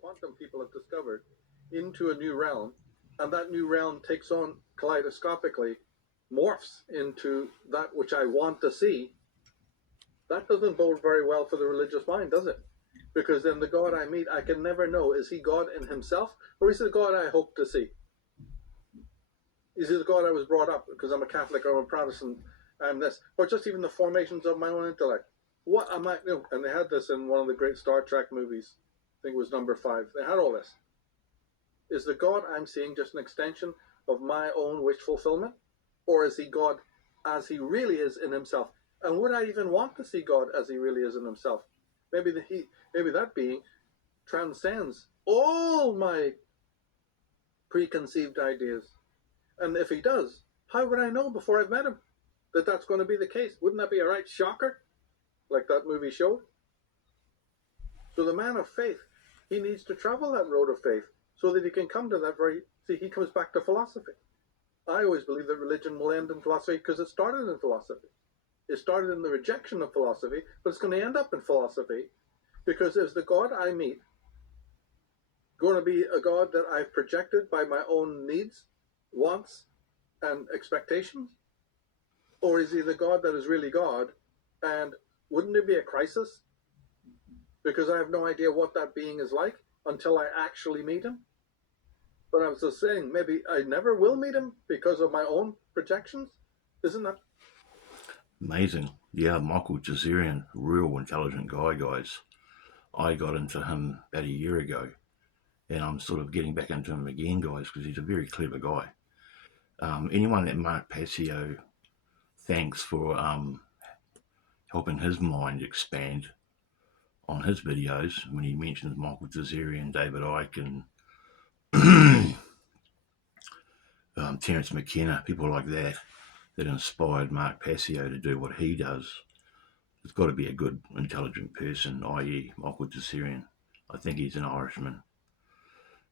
quantum people have discovered, into a new realm, and that new realm takes on kaleidoscopically, morphs into that which I want to see, that doesn't bode very well for the religious mind, does it? Because then the God I meet, I can never know, is he God in himself, or is he the God I hope to see? Is he the God I was brought up because I'm a Catholic or I'm a Protestant and this, or just even the formations of my own intellect? What am I? You know, and they had this in one of the great Star Trek movies. I think it was number 5. They had all this. Is the God I'm seeing just an extension of my own wish fulfillment, or is he God as he really is in himself? And would I even want to see God as he really is in himself? Maybe maybe that being transcends all my preconceived ideas. And if he does, how would I know before I've met him that that's going to be the case? Wouldn't that be a right shocker, like that movie showed? So the man of faith, he needs to travel that road of faith so that he can come to that very... See, he comes back to philosophy. I always believe that religion will end in philosophy because it started in philosophy. It started in the rejection of philosophy, but it's going to end up in philosophy because is the God I meet going to be a God that I've projected by my own needs, wants, and expectations? Or is he the God that is really God? And wouldn't it be a crisis? Because I have no idea what that being is like until I actually meet him. But I was just saying, maybe I never will meet him because of my own projections. Isn't that amazing? Yeah, Michael Jazarian, real intelligent guy, guys. I got into him about a year ago, and I'm sort of getting back into him again, guys, because he's a very clever guy. Anyone that Mark Passio thanks for helping his mind expand on his videos, when he mentions Michael Jazarian, David Icke, and Terence McKenna, people like that, that inspired Mark Passio to do what he does. It's got to be a good, intelligent person, i.e. Michael Jazarian. I think he's an Irishman.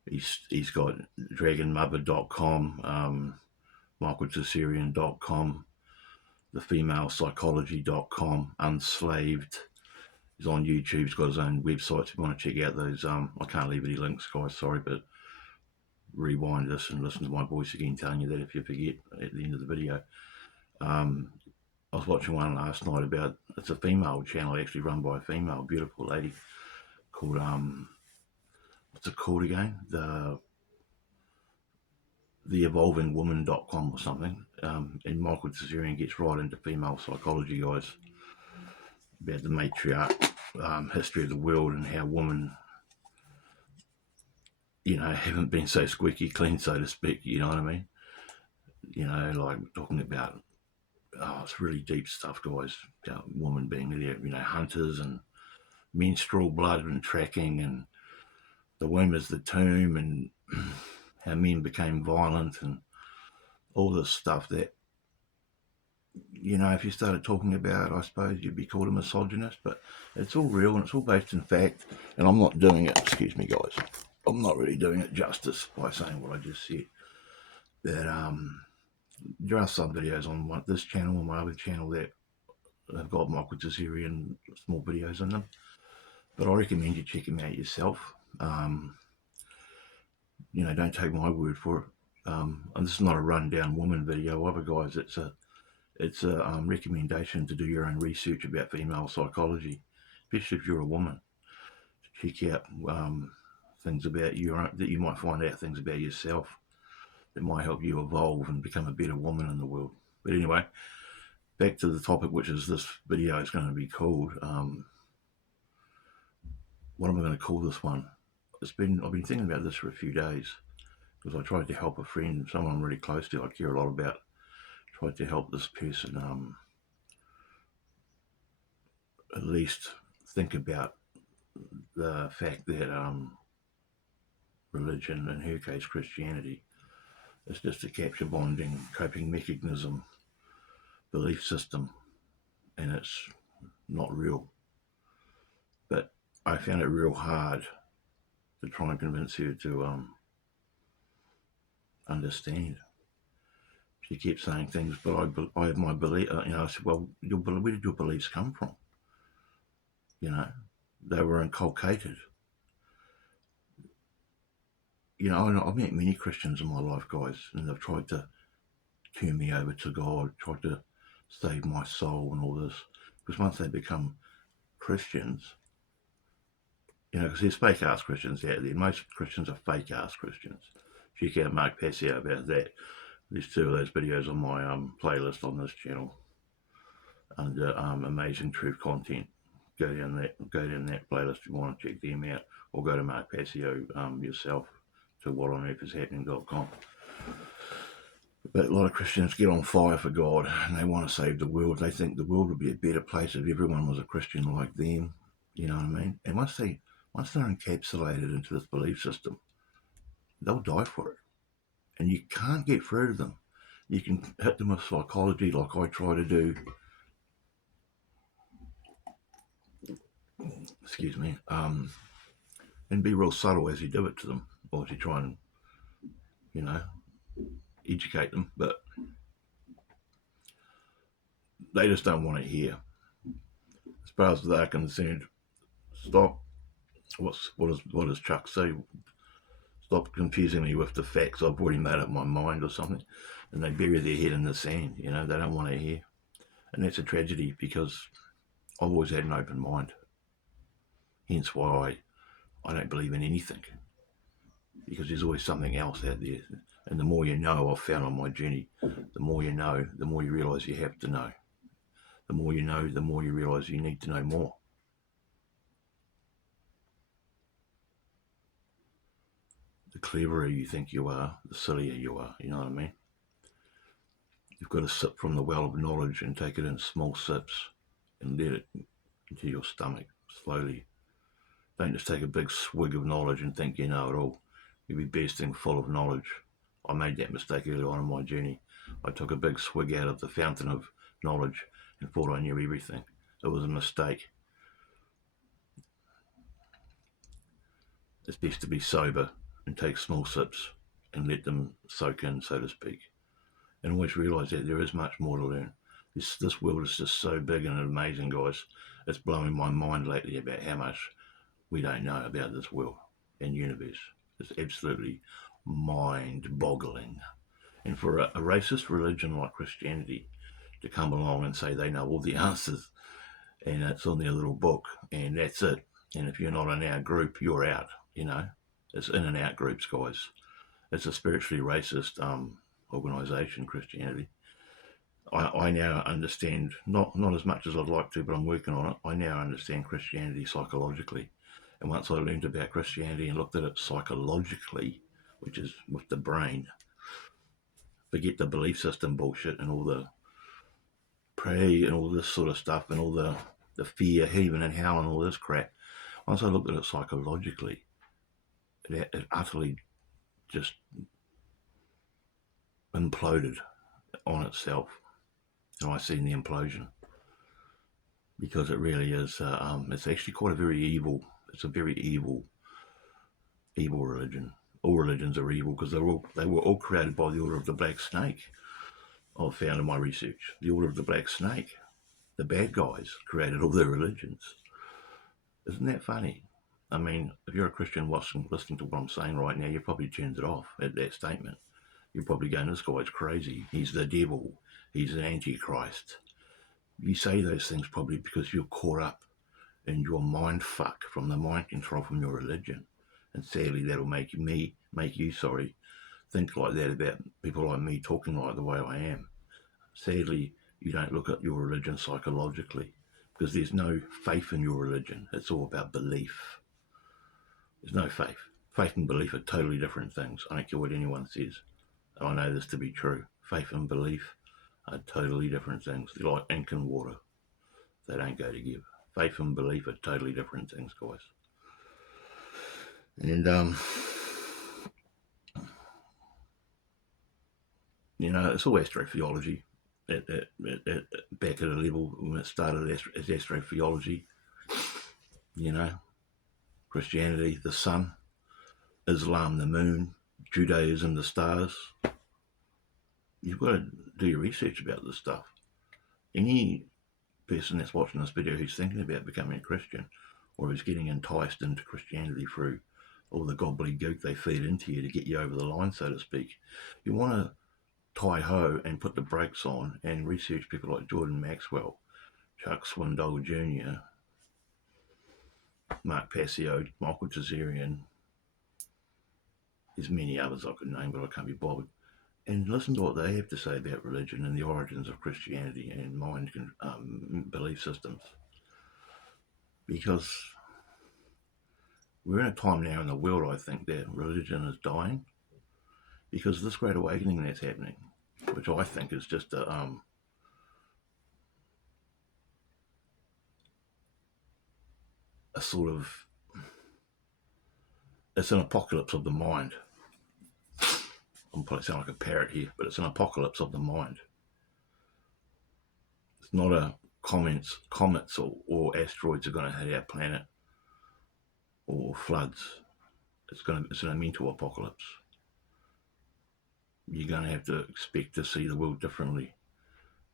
He's got dragonmother.com, michaeljazarian.com, thefemalepsychology.com, Unslaved. He's on YouTube. He's got his own website. If you want to check out those, I can't leave any links, guys. Sorry, but rewind this and listen to my voice again telling you that if you forget at the end of the video. I was watching one last night about, it's a female channel actually run by a female, beautiful lady called, what's it called again? The evolvingwoman.com or something. And Michael Jazarian gets right into female psychology, guys, about the matriarch history of the world and how women, haven't been so squeaky clean, so to speak, you know what I mean? Like talking about, it's really deep stuff, guys, about women being there, hunters and menstrual blood and tracking and the womb is the tomb and how men became violent and all this stuff that, if you started talking about, I suppose you'd be called a misogynist, but it's all real and it's all based in fact. And I'm not doing it, excuse me, guys, I'm not really doing it justice by saying what I just said. That there are some videos on this channel and my other channel that have got Michael Jazarian small videos in them, but I recommend you check them out yourself. Don't take my word for it. And this is not a rundown woman video either, guys. It's a recommendation to do your own research about female psychology, especially if you're a woman. Check out things about that you might find out things about yourself that might help you evolve and become a better woman in the world. But anyway, back to the topic, which is this video is going to be called. What am I going to call this one? I've been thinking about this for a few days because I tried to help a friend, someone I'm really close to, I care a lot about. Tried to help this person at least think about the fact that religion, in her case Christianity, is just a capture bonding coping mechanism, belief system, and it's not real. But I found it real hard to try and convince her to understand. She kept saying things, but I have my belief. I said, well, where did your beliefs come from? They were inculcated. you know, I've met many Christians in my life, guys, and they've tried to turn me over to God, tried to save my soul and all this. Because once they become Christians, you know, because there's fake-ass Christians out there. Most Christians are fake-ass Christians. Check out Mark Passio about that. There's 2 of those videos on my playlist on this channel under Amazing Truth Content. Go down that playlist if you want to check them out, or go to Mark Passio yourself to whatonearthishappening.com. But a lot of Christians get on fire for God and they want to save the world. They think the world would be a better place if everyone was a Christian like them. You know what I mean? And once they're encapsulated into this belief system, they'll die for it. And you can't get through to them. You can hit them with psychology like I try to do. Excuse me. And be real subtle as you do it to them, or as you try and, you know, educate them. But they just don't want to hear. As far as they're concerned, stop. What does Chuck say? Stop confusing me with the facts. I've already made up my mind or something. And they bury their head in the sand. You know, they don't want to hear. And that's a tragedy, because I've always had an open mind. Hence why I don't believe in anything, because there's always something else out there. And the more you know, I've found on my journey, the more you know, the more you realise you have to know. The more you know, the more you realise you need to know more. The cleverer you think you are, the sillier you are. You know what I mean? You've got to sip from the well of knowledge and take it in small sips and let it into your stomach slowly. Don't just take a big swig of knowledge and think you know it all. You'll be bursting full of knowledge. I made that mistake early on in my journey. I took a big swig out of the fountain of knowledge and thought I knew everything. It was a mistake. It's best to be sober and take small sips and let them soak in, so to speak. And always realise that there is much more to learn. This world is just so big and amazing, guys. It's blowing my mind lately about how much we don't know about this world and universe. It's absolutely mind-boggling. And for a racist religion like Christianity to come along and say they know all the answers and it's on their little book and that's it, and if you're not in our group, you're out, you know. It's in and out groups, guys. It's a spiritually racist organisation, Christianity. I now understand, not as much as I'd like to, but I'm working on it. I now understand Christianity psychologically. And once I learned about Christianity and looked at it psychologically, which is with the brain, forget the belief system bullshit and all the pray and all this sort of stuff and all the fear, heaven and hell and all this crap. Once I looked at it psychologically, it utterly just imploded on itself. And I seen the implosion, because it really is, it's actually quite a very evil, it's a very evil religion. All religions are evil because they were all created by the Order of the Black Snake. I've found in my research, the Order of the Black Snake, the bad guys created all their religions. Isn't that funny? I mean, if you're a Christian listening to what I'm saying right now, you probably tuned it off at that statement. You're probably going, this guy's crazy. He's the devil. He's an antichrist. You say those things probably because you're caught up in your mind fuck from the mind control from your religion. And sadly, that'll make you think like that about people like me talking like the way I am. Sadly, you don't look at your religion psychologically, because there's no faith in your religion. It's all about belief. There's no faith. Faith and belief are totally different things. I don't care what anyone says. And I know this to be true. Faith and belief are totally different things. They're like ink and water. They don't go together. Faith and belief are totally different things, guys. And, you know, it's all astrotheology. Back at a level when it started as astrotheology, you know, Christianity, the sun, Islam, the moon, Judaism, the stars. You've got to do your research about this stuff. Any person that's watching this video who's thinking about becoming a Christian, or who's getting enticed into Christianity through all the gobbledygook they feed into you to get you over the line, so to speak. You want to tie-ho and put the brakes on and research people like Jordan Maxwell, Chuck Swindoll Jr., Mark Passio, Michael Tazarian. There's many others I could name, but I can't be bothered. And listen to what they have to say about religion and the origins of Christianity and mind belief systems. Because we're in a time now in the world, I think, that religion is dying because of this great awakening that's happening, which I think is just a sort of, it's an apocalypse of the mind. I'm probably sound like a parrot here, but it's an apocalypse of the mind. It's not a comets or asteroids are going to hit our planet or floods. It's an mental apocalypse. You're going to have to expect to see the world differently,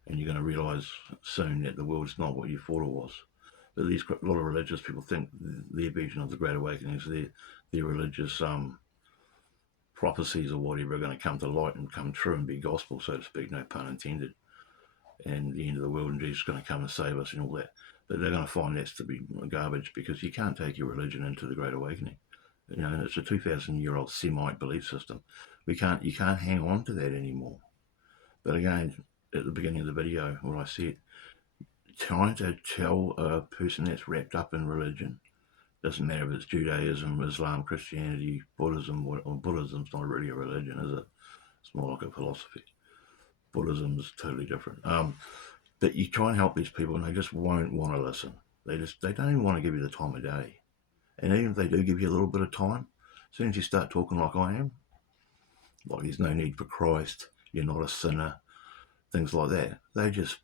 and you're going to realise soon that the world's not what you thought it was. But a lot of religious people think their vision of the Great Awakening is their religious prophecies or whatever are going to come to light and come true and be gospel, so to speak, no pun intended. And the end of the world and Jesus is going to come and save us and all that. But they're going to find that to be garbage because you can't take your religion into the Great Awakening. You know, it's a 2,000-year-old Semite belief system. You can't hang on to that anymore. But again, at the beginning of the video, what I said, trying to tell a person that's wrapped up in religion, doesn't matter if it's Judaism, Islam, Christianity, Buddhism. Buddhism's not really a religion, is it? It's more like a philosophy. Buddhism is totally different. But you try and help these people, and they just won't want to listen. They don't even want to give you the time of day. And even if they do give you a little bit of time, as soon as you start talking like I am, like there's no need for Christ, you're not a sinner, things like that, they just,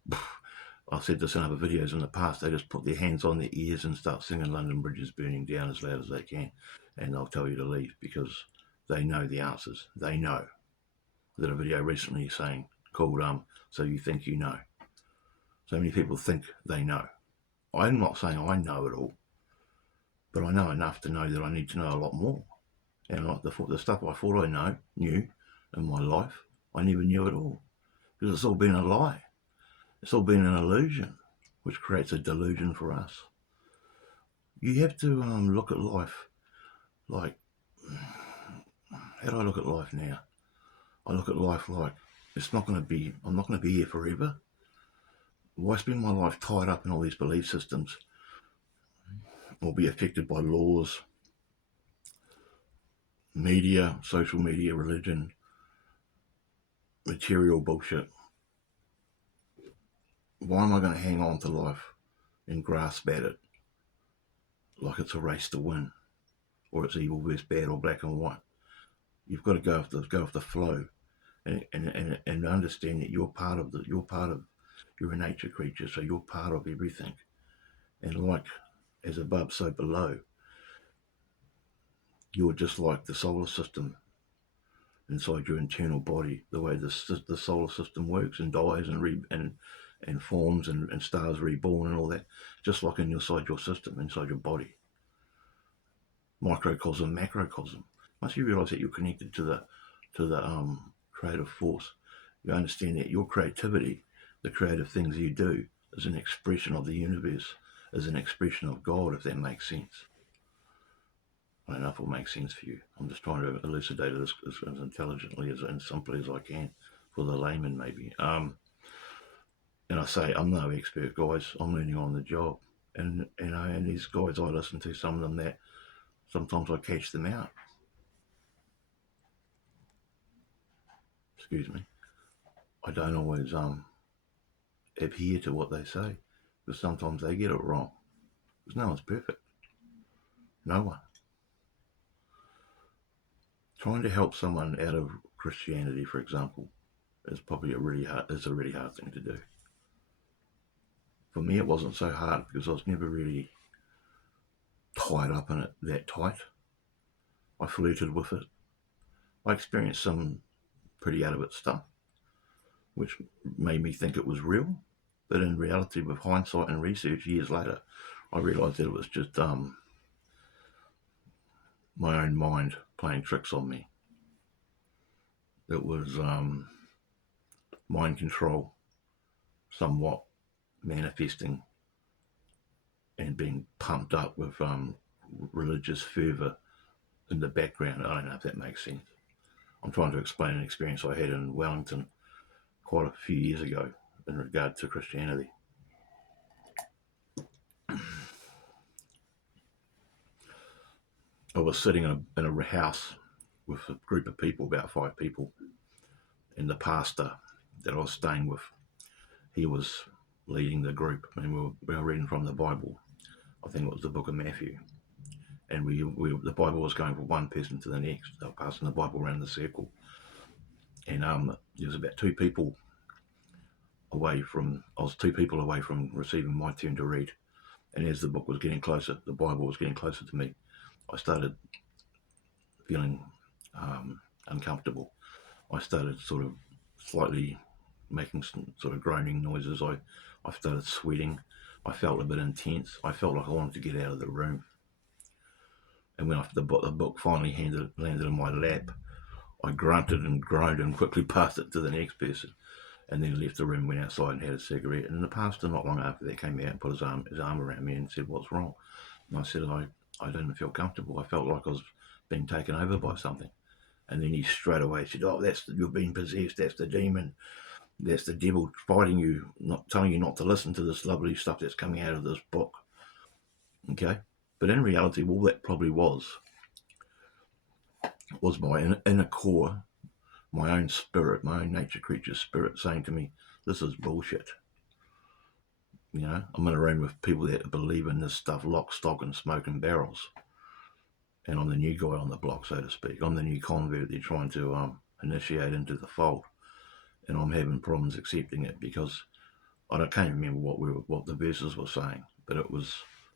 I've said this in other videos in the past, they just put their hands on their ears and start singing London Bridge is Burning Down as loud as they can, and they'll tell you to leave because they know the answers. They know. I did a video recently called So You Think You Know. So many people think they know. I'm not saying I know it all, but I know enough to know that I need to know a lot more. And like the stuff I thought I knew in my life, I never knew at all. Because it's all been a lie. It's all been an illusion, which creates a delusion for us. You have to look at life like, how do I look at life now? I look at life like, I'm not going to be here forever. Why spend my life tied up in all these belief systems or be affected by laws, media, social media, religion, material bullshit? Why am I going to hang on to life and grasp at it like it's a race to win, or it's evil versus bad, or black and white? You've got to go with the flow, and understand that you're a nature creature, so you're part of everything. And like as above, so below. You're just like the solar system inside your internal body, the way the solar system works and dies and forms and stars reborn and all that, just like inside your system, inside your body. Microcosm, macrocosm. Once you realise that you're connected to the creative force, you understand that your creativity, the creative things you do, is an expression of the universe, is an expression of God, if that makes sense. I don't know if it will make sense for you. I'm just trying to elucidate it as intelligently and simply as I can for the layman, maybe. And I say I'm no expert, guys. I'm learning on the job, and these guys I listen to, some of them that sometimes I catch them out. Excuse me. I don't always adhere to what they say because sometimes they get it wrong. Because no one's perfect. No one. Trying to help someone out of Christianity, for example, is probably a really hard thing to do. For me, it wasn't so hard because I was never really tied up in it that tight. I flirted with it. I experienced some pretty out of it stuff, which made me think it was real. But in reality, with hindsight and research years later, I realised that it was just my own mind playing tricks on me. It was mind control, somewhat manifesting and being pumped up with religious fervour in the background. I don't know if that makes sense. I'm trying to explain an experience I had in Wellington quite a few years ago in regard to Christianity. I was sitting in a house with a group of people, about 5 people, and the pastor that I was staying with, he was leading the group, and we were reading from the Bible. I think it was the book of Matthew. And the Bible was going from one person to the next. They were passing the Bible around the circle. And there was about 2 people away from, I was 2 people away from receiving my turn to read. And as the book was getting closer, the Bible was getting closer to me, I started feeling uncomfortable. I started sort of slightly making some sort of groaning noises. I started sweating. I felt a bit intense. I felt like I wanted to get out of the room. And when the book finally landed in my lap, I grunted and groaned and quickly passed it to the next person, and then left the room, went outside and had a cigarette. And the pastor, not long after that, came out and put his arm around me and said, "What's wrong?" And I said, I didn't feel comfortable. I felt like I was being taken over by something. And then he straight away said, "Oh, you're being possessed. That's the demon. That's the devil fighting you, not telling you not to listen to this lovely stuff that's coming out of this book." Okay? But in reality, all that probably was my inner core, my own spirit, my own nature creature spirit saying to me, "This is bullshit." You know, I'm in a room with people that believe in this stuff, lock, stock, and smoke and barrels. And I'm the new guy on the block, so to speak. I'm the new convert they're trying to initiate into the fold. And I'm having problems accepting it because I can't remember what the verses were saying, but it was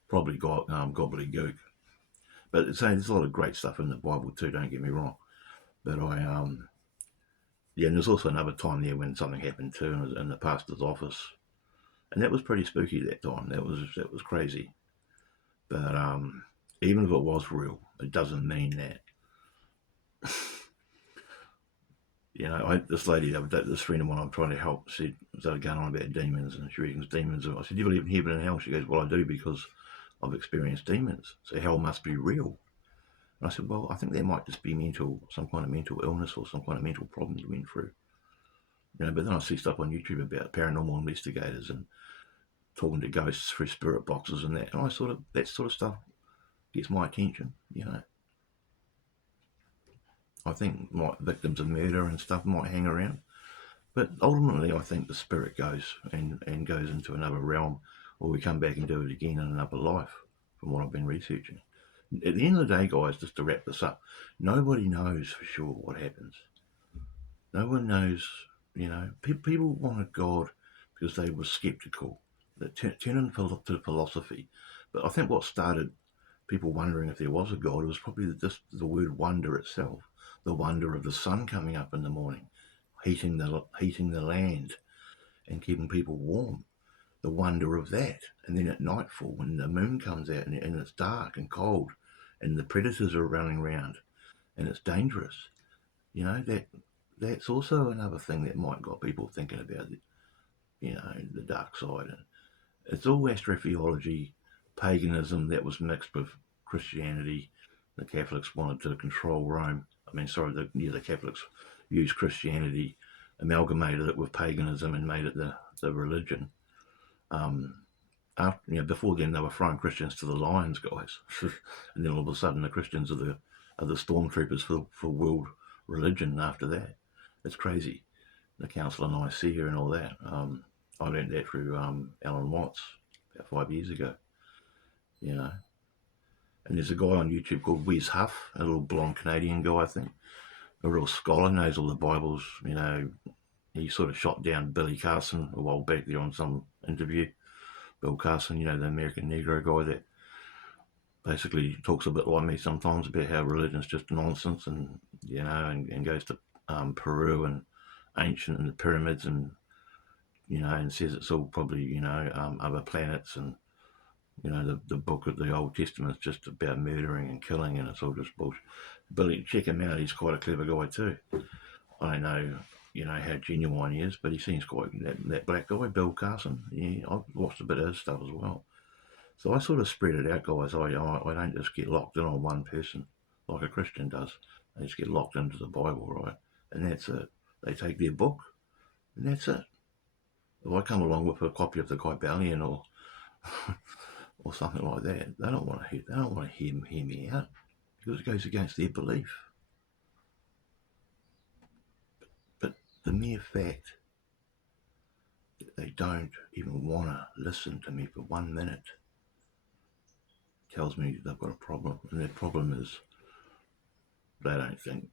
probably gobbledygook. But there's a lot of great stuff in the Bible too, don't get me wrong. But yeah, and there's also another time there when something happened too in the pastor's office. And that was pretty spooky that time. That was crazy. But even if it was real, it doesn't mean that. You know, this lady, this friend of mine I'm trying to help, started going on about demons, and she reckons demons. I said, "Do you believe in heaven and hell?" She goes, "Well, I do, because I've experienced demons. So hell must be real." And I said, "Well, I think there might just be some kind of mental illness or some kind of mental problem you went through." You know, but then I see stuff on YouTube about paranormal investigators and talking to ghosts through spirit boxes and that. And that sort of stuff gets my attention, you know. I think victims of murder and stuff might hang around. But ultimately, I think the spirit goes and goes into another realm, or we come back and do it again in another life, from what I've been researching. At the end of the day, guys, just to wrap this up, nobody knows for sure what happens. No one knows, you know. People wanted God because they were skeptical. They turning to philosophy. But I think what started people wondering if there was a God was probably just the word wonder itself. The wonder of the sun coming up in the morning, heating the land and keeping people warm. The wonder of that. And then at nightfall, when the moon comes out and it's dark and cold and the predators are running around and it's dangerous, you know, that's also another thing that might got people thinking about it, you know, the dark side. And it's all astrotheology, paganism that was mixed with Christianity. The Catholics wanted to control Rome. The Catholics used Christianity, amalgamated it with paganism, and made it the religion. Before then they were throwing Christians to the lions, guys, and then all of a sudden the Christians are the stormtroopers for world religion. After that, it's crazy. The Council of Nicaea and all that. I learned that through Alan Watts about 5 years ago. You know, and there's a guy on YouTube called Wes Huff, a little blonde Canadian guy, I think, a real scholar, knows all the Bibles. You know, he sort of shot down Billy Carson a while back there on some interview. Bill Carson, you know, the American Negro guy that basically talks a bit like me sometimes about how religion's just nonsense, and you know, and goes to Peru and ancient and the pyramids, and you know, and says it's all probably, you know, other planets, and You know, the book of the Old Testament is just about murdering and killing, and it's all just bullshit. But check him out; he's quite a clever guy too. I don't know, you know, how genuine he is, but he seems quite that black guy, Bill Carson. Yeah, I've watched a bit of his stuff as well. So I sort of spread it out, guys. I don't just get locked in on one person like a Christian does. They just get locked into the Bible, right? And that's it. They take their book, and that's it. If I come along with a copy of the Kybalion or or something like that, they don't want to hear. They don't want to hear me out because it goes against their belief. But the mere fact that they don't even want to listen to me for 1 minute tells me they've got a problem, and their problem is they don't think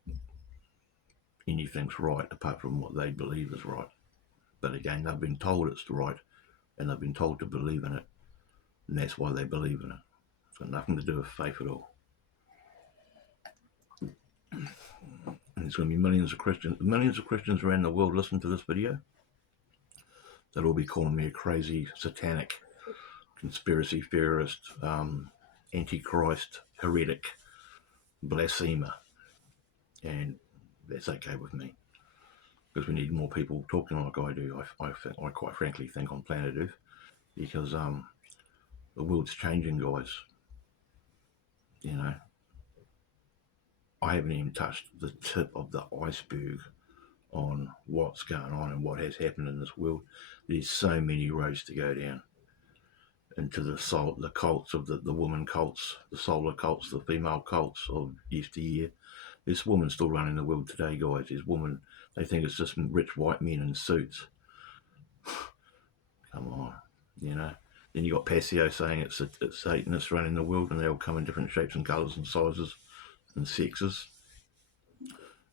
anything's right apart from what they believe is right. But again, they've been told it's right, and they've been told to believe in it, and that's why they believe in it. It's got nothing to do with faith at all. And there's going to be millions of Christians around the world listen to this video. They'll all be calling me a crazy, satanic, conspiracy theorist, antichrist, heretic, blasphemer, and that's okay with me because we need more people talking like I do. I quite frankly think on planet Earth because the world's changing, guys. You know, I haven't even touched the tip of the iceberg on what's going on and what has happened in this world. There's so many roads to go down into the cults of the woman cults, the solar cults, the female cults of yesteryear. This woman's still running the world today, guys. This woman, they think it's just rich white men in suits. Come on, you know. Then you got Passio saying it's Satanists running the world, and they all come in different shapes and colours and sizes and sexes,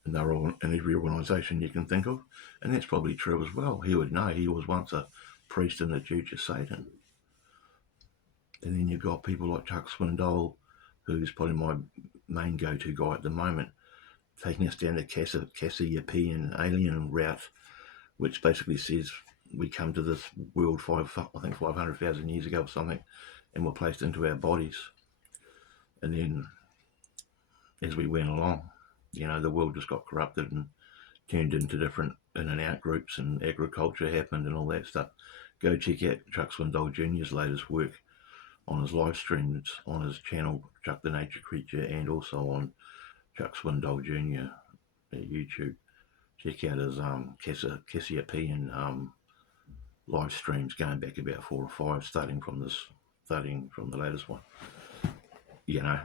and they're all in every organisation you can think of, and that's probably true as well. He would know. He was once a priest in the Church of Satan. And then you've got people like Chuck Swindoll, who's probably my main go-to guy at the moment, taking us down the Cassiopean alien route, which basically says we come to this world 500,000 years ago or something, and we're placed into our bodies. And then as we went along, you know, the world just got corrupted and turned into different in and out groups, and agriculture happened and all that stuff. Go check out Chuck Swindoll Jr.'s latest work on his live streams on his channel, Chuck the Nature Creature, and also on Chuck Swindoll Jr. at YouTube. Check out his Cassiopean live streams going back about 4 or 5, starting from the latest one. You know,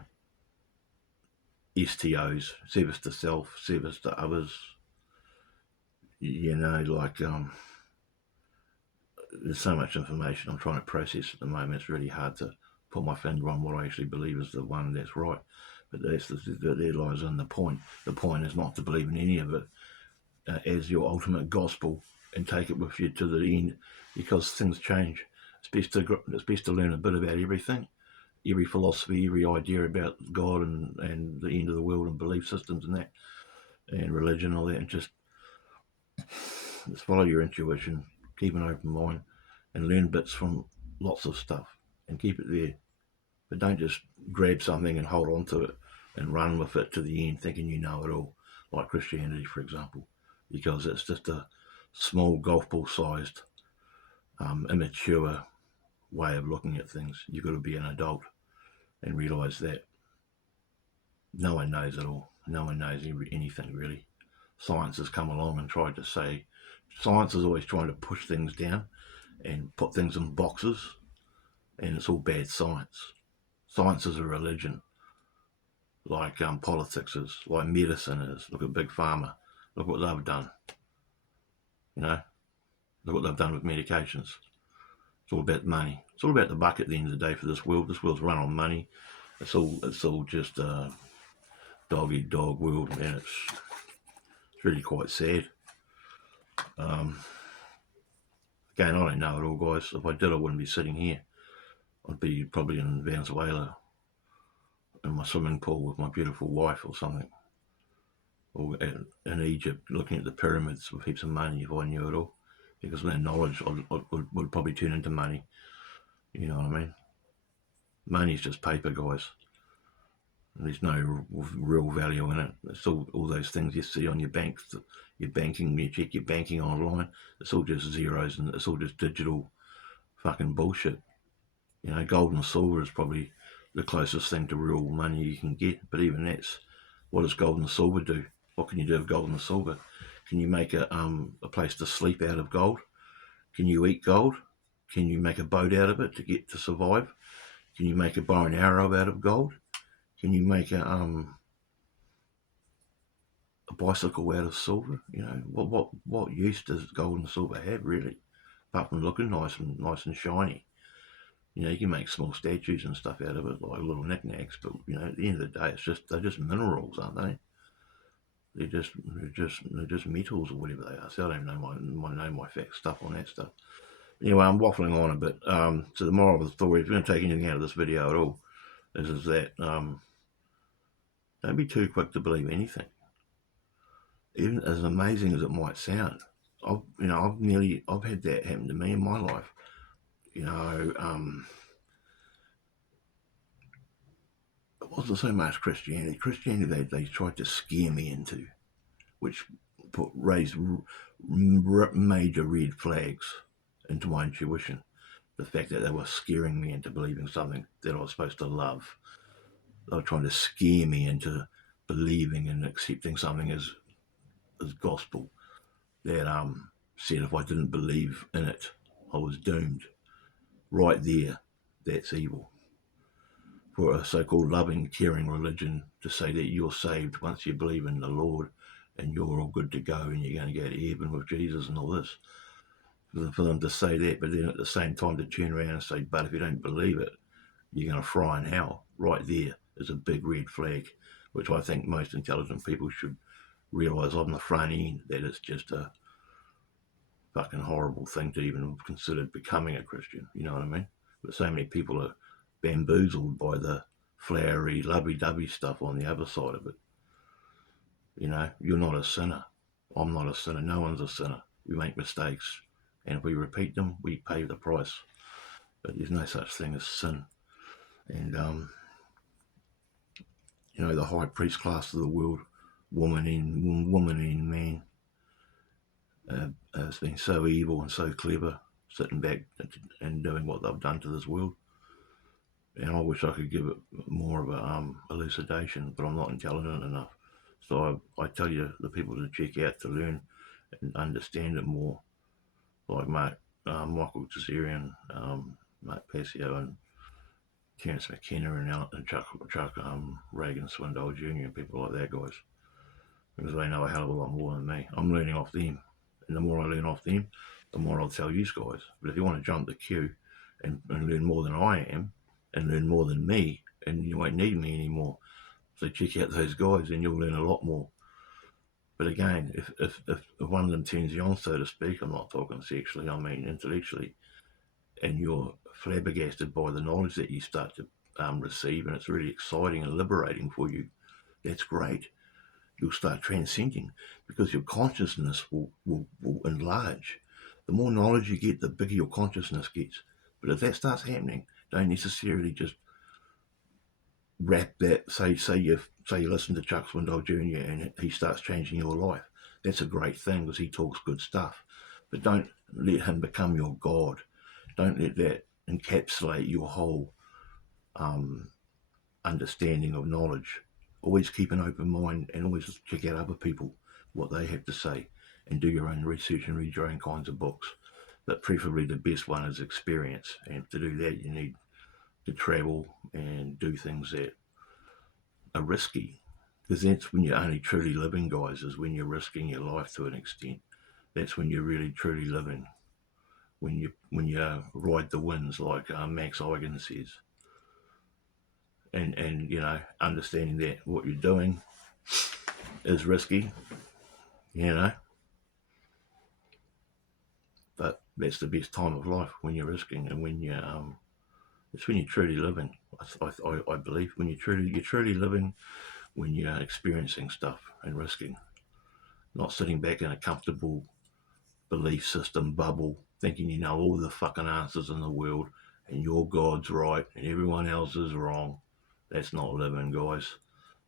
STOs, service to self, service to others. You know, like there's so much information I'm trying to process at the moment. It's really hard to put my finger on what I actually believe is the one that's right. But there lies in the point. The point is not to believe in any of it as your ultimate gospel and take it with you to the end, because things change. It's best to learn a bit about everything, every philosophy, every idea about God and the end of the world and belief systems and that, and religion and all that, and just follow your intuition, keep an open mind, and learn bits from lots of stuff and keep it there. But don't just grab something and hold on to it and run with it to the end thinking you know it all, like Christianity, for example, because it's just a small golf ball sized, immature way of looking at things. You've got to be an adult and realise that no one knows it all. No one knows anything really. Science has come along and tried to say, science is always trying to push things down and put things in boxes, and it's all bad science. Science is a religion, like politics is, like medicine is. Look at Big Pharma. Look what they've done. You know, look what they've done with medications. It's all about money. It's all about the buck at the end of the day for this world. This world's run on money. It's all just a dog-eat-dog world, and it's really quite sad. Again, I don't know it all, guys. If I did, I wouldn't be sitting here. I'd be probably in Venezuela in my swimming pool with my beautiful wife or something, or in Egypt looking at the pyramids with heaps of money if I knew it all, because then knowledge would probably turn into money. You know what I mean? Money's just paper, guys. There's no real value in it. It's all those things you see on your bank, your banking, you check your banking online. It's all just zeros and it's all just digital fucking bullshit. You know, gold and silver is probably the closest thing to real money you can get. But even that's, what does gold and silver do? What can you do with gold and silver? Can you make a place to sleep out of gold? Can you eat gold? Can you make a boat out of it to survive? Can you make a bow and arrow out of gold? Can you make a bicycle out of silver? You know, what use does gold and silver have really, apart from looking nice and shiny? You know, you can make small statues and stuff out of it, like little knickknacks. But you know, at the end of the day, they're just minerals, aren't they? They're just metals or whatever they are. So I don't know my fact stuff on that stuff. Anyway, I'm waffling on a bit. So the moral of the story, if you're going to take anything out of this video at all, is that don't be too quick to believe anything, even as amazing as it might sound. I've had that happen to me in my life. You know, it wasn't so much Christianity. Christianity, they tried to scare me into, which raised major red flags into my intuition. The fact that they were scaring me into believing something that I was supposed to love. They were trying to scare me into believing and accepting something as gospel that said if I didn't believe in it, I was doomed. Right there, that's evil. For a so-called loving, caring religion to say that you're saved once you believe in the Lord and you're all good to go and you're going to go to heaven with Jesus and all this. For them to say that, but then at the same time to turn around and say, but if you don't believe it, you're going to fry in hell. Right there is a big red flag, which I think most intelligent people should realise on the front end that it's just a fucking horrible thing to even consider becoming a Christian. You know what I mean? But so many people are bamboozled by the flowery, lovey-dovey stuff on the other side of it. You know, you're not a sinner. I'm not a sinner. No one's a sinner. We make mistakes. And if we repeat them, we pay the price. But there's no such thing as sin. And, you know, the high priest class of the world, woman in man, has been so evil and so clever, sitting back and doing what they've done to this world. And I wish I could give it more of a elucidation, but I'm not intelligent enough. So I tell you, the people to check out to learn and understand it more, like Michael Tazarian, Mark Passio, and Terence McKenna, and Chuck Reagan Swindoll Jr., and people like that, guys, because they know a hell of a lot more than me. I'm learning off them, and the more I learn off them, the more I'll tell you guys. But if you want to jump the queue and learn more than I am, and learn more than me, and you won't need me anymore. So check out those guys, and you'll learn a lot more. But again, if one of them turns you on, so to speak, I'm not talking sexually, I mean intellectually, and you're flabbergasted by the knowledge that you start to receive, and it's really exciting and liberating for you, that's great. You'll start transcending because your consciousness will enlarge. The more knowledge you get, the bigger your consciousness gets. But if that starts happening, don't necessarily just wrap that. Say you listen to Chuck Swindoll Jr. and he starts changing your life. That's a great thing because he talks good stuff. But don't let him become your God. Don't let that encapsulate your whole understanding of knowledge. Always keep an open mind and always check out other people, what they have to say, and do your own research and read your own kinds of books. But preferably the best one is experience. And to do that, you need to travel and do things that are risky. Because that's when you're only truly living, guys, is when you're risking your life to an extent. That's when you're really truly living. When you ride the winds, like Max Igan says. And you know, understanding that what you're doing is risky, you know. But that's the best time of life, when you're risking and when you're it's when you're truly living. I believe when you're truly living, when you're experiencing stuff and risking, not sitting back in a comfortable belief system bubble, thinking you know all the fucking answers in the world and your God's right and everyone else is wrong. That's not living, guys.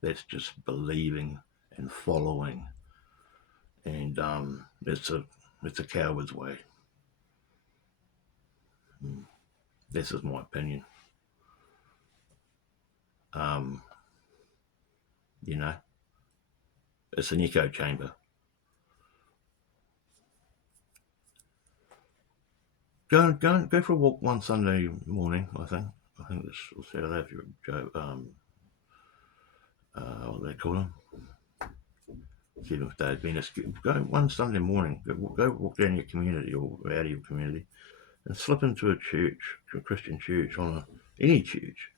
That's just believing and following, and it's a coward's way. This is my opinion. You know, it's an echo chamber. Go for a walk one Sunday morning. I think this will Saturday if you're Joe. What do they call him? Seventh Day Adventist. Go one Sunday morning. Go walk down your community or out of your community, and slip into a church, a Christian church, any church,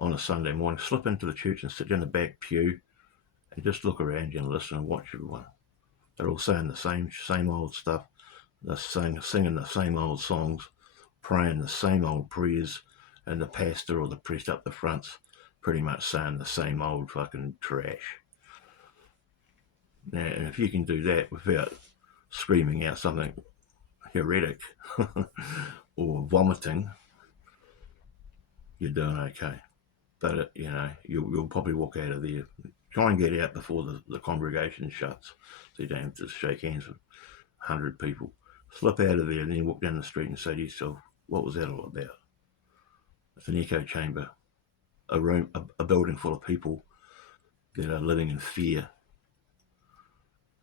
on a Sunday morning. Slip into the church and sit down the back pew, and just look around you and listen and watch everyone. They're all saying the same old stuff. They're singing the same old songs, praying the same old prayers, and the pastor or the priest up the front's pretty much saying the same old fucking trash. Now, and if you can do that without screaming out something heretic or vomiting, you're doing okay. But you'll probably walk out of there. Try and get out before the congregation shuts, so you don't have to shake hands with 100 people. Slip out of there and then walk down the street and say to yourself, what was that all about? It's an echo chamber, a room, a building full of people that are living in fear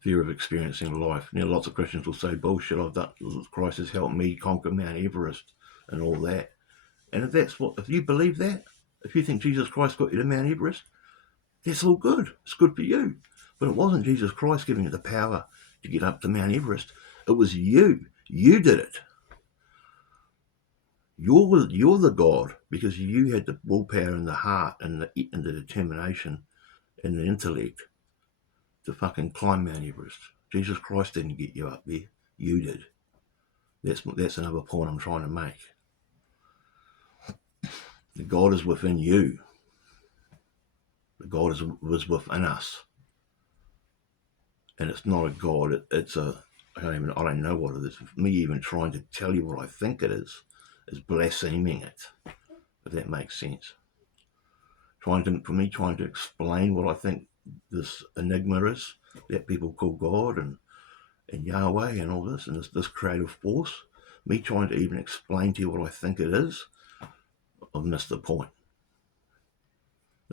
of experiencing life. Lots of Christians will say, bullshit, Christ has helped me conquer Mount Everest and all if you believe that, if you think Jesus Christ got you to Mount Everest, that's all good. It's good for you. But it wasn't Jesus Christ giving you the power to get up to Mount Everest. It was you. You did it. You're the God, because you had the willpower and the heart and the determination and the intellect to fucking climb Mount Everest. Jesus Christ didn't get you up there. You did. That's another point I'm trying to make. The God is within you. The God was within us. And it's not a God. It's I don't know what it is. Me even trying to tell you what I think it is blaspheming it. If that makes sense. Trying to explain what I think this enigma is that people call God and Yahweh and all this, and this creative force. Me trying to even explain to you what I think it is, I've missed the point.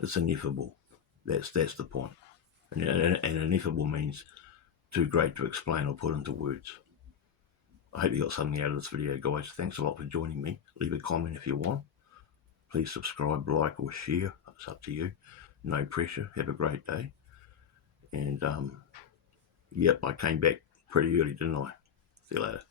It's ineffable. That's the point. And ineffable means too great to explain or put into words. I hope you got something out of this video, guys. Thanks a lot for joining me. Leave a comment if you want. Please subscribe, like, or share. It's up to you. No pressure. Have a great day. And, yep, I came back pretty early, didn't I? See you later.